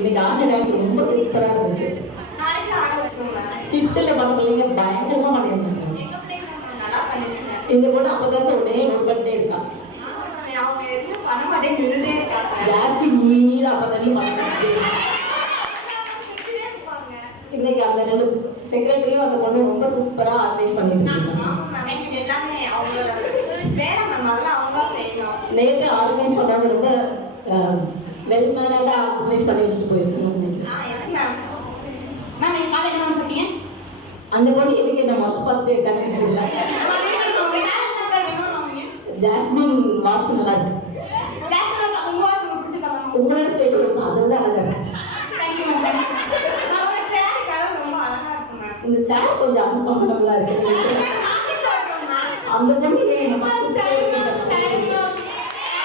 இன்னைக்கு ஆடின டான்ஸ் ரொம்ப சூப்பராக இருந்துச்சு. ஸ்கிட்டில் பண்ண பிள்ளைங்க பயங்கரமாக பண்ணியிருந்தாங்க. இந்த பொண்ணு அப்பதான் உடனே நோட் பண்ணிட்டே இருக்கா. ஜாஸ்தி நீர அப்பதான் பண்ண. இன்னைக்கு அந்த 2 செக்ரட்டரியும் அந்த பொண்ணு ரொம்ப சூப்பரா ஆர்கனைஸ் பண்ணிட்டு நேற்று ஆர்கனைஸ் பண்ணாங்க. ரொம்ப வெல் மேனர்டா ஆர்கனைஸ் பண்ணி வச்சுட்டு போயிருக்கோம். அந்த பொண்ணு எதுக்கு என்ன வாட்ச் பார்த்துட்டே இருக்காங்க. ஜாஸ்மின் வாட்ச் நல்லா இருக்கு. உங்களோட ஸ்டேட் அதெல்லாம் அழகா இருக்கு. இந்த சேர் கொஞ்சம் அன்கம்ஃபர்டபுளா இருக்கு. அந்த பொண்ணு